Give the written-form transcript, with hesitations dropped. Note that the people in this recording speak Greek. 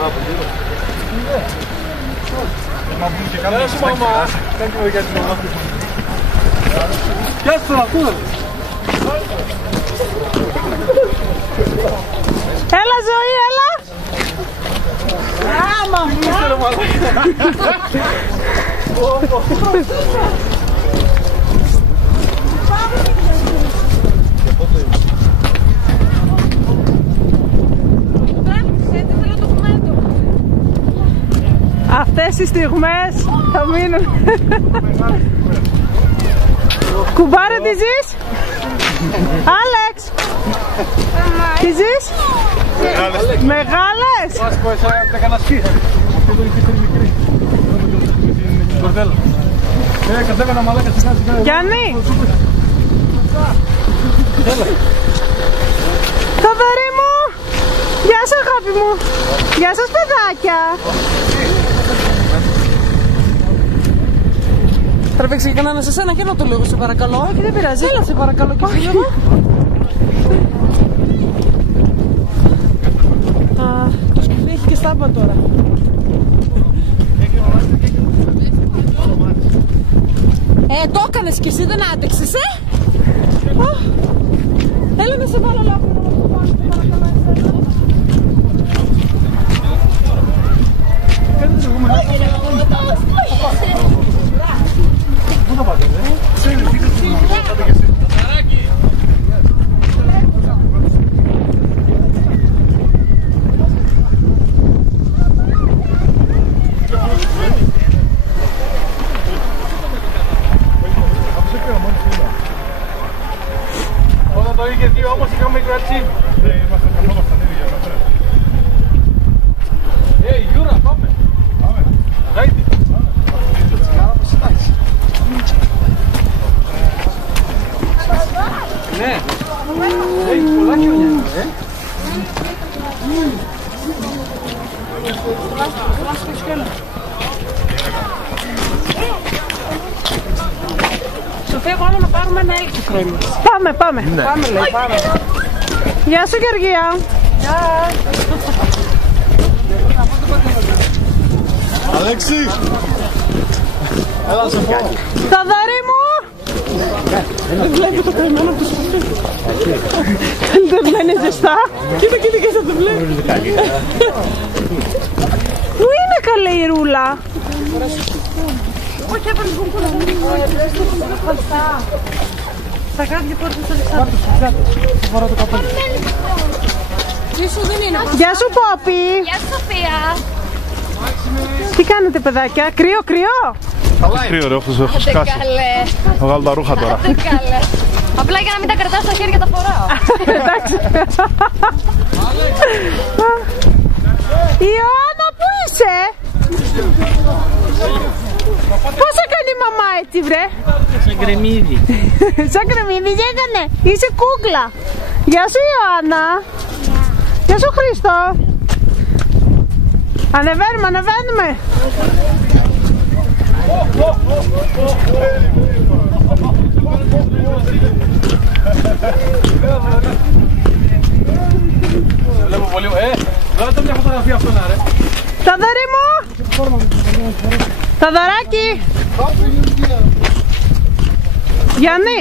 Γεια σου μαμά. Γεια σου ακούω. Έλα ζωή, έλα. Άμα αυτές οι στιγμές θα μείνουν. Κουμπάρε, τι ζεις? Άλεξ, τι ζεις? Μεγάλες. Γιάννη, Θοδωρή μου, γεια σας αγάπη μου. Γεια σας παιδάκια. Τραβήξε και κανένα σε σένα και να το λίγο σε παρακαλώ. Όχι, δεν πειράζει. Έλα σε παρακαλώ και φίλε μου. Το σκουφί έχει και στάμπα τώρα. Το έκανες κι εσύ, δεν άντεξες, Έλα να σε βάλω λάπη να το πάω, Όταν το είχε δει όμως είχαμε κρατήσει. Δεν είμαστε καθόμασταν ίδια εδώ πέρα. Γιούρα, πάμε. Πάμε. Γάιτι. Ναι. Έχει πολλά χιόνια. Σοφία, πάμε να πάρουμε ένα έλκυθρο εμείς. Πάμε, πάμε. Ναι. Πάμε, λέει, πάμε. Γεια σου, Γεωργία. Γεια. Αλέξη. Έλα, σε πω. Θοδωρή μου. Δεν βλέπει το καημένο από το σκουφί. Δεν μένει ζεστά. Κοίτα, κοίτα και θα το βλέπει. Πού είναι καλή η ρούλα? Όχι, έπαιρνε κουμπούνα. Θα κάνει και πόρτα στο Αλεξάνδρου. Θα φορώ το καπέλο. Γεια σου, Πόπι. Γεια σου, Σοφία. Τι κάνετε, παιδάκια? Κρύο, κρύο. Κρύο ρε, έχω σκάσει. Θα βγάλω τα ρούχα τώρα. Απλά για να μην τα κρατάω στα χέρια τα φοράω. Εντάξει. Ιωάννα, πού είσαι? Πώς έκανε η μαμά έτσι, βρε? Σαν κρεμμύδι. Σαν κρεμμύδι έκανε. Είσαι κούκλα. Γεια σου, Ιωάννα. Γεια σου, Χρήστο. Ανεβαίνουμε, ανεβαίνουμε. Βλέπω πολύ. Βγάλετε μια φωτογραφία αυτό να ρε. Θοδωρή μου. Θοδωράκι. Γιάννη.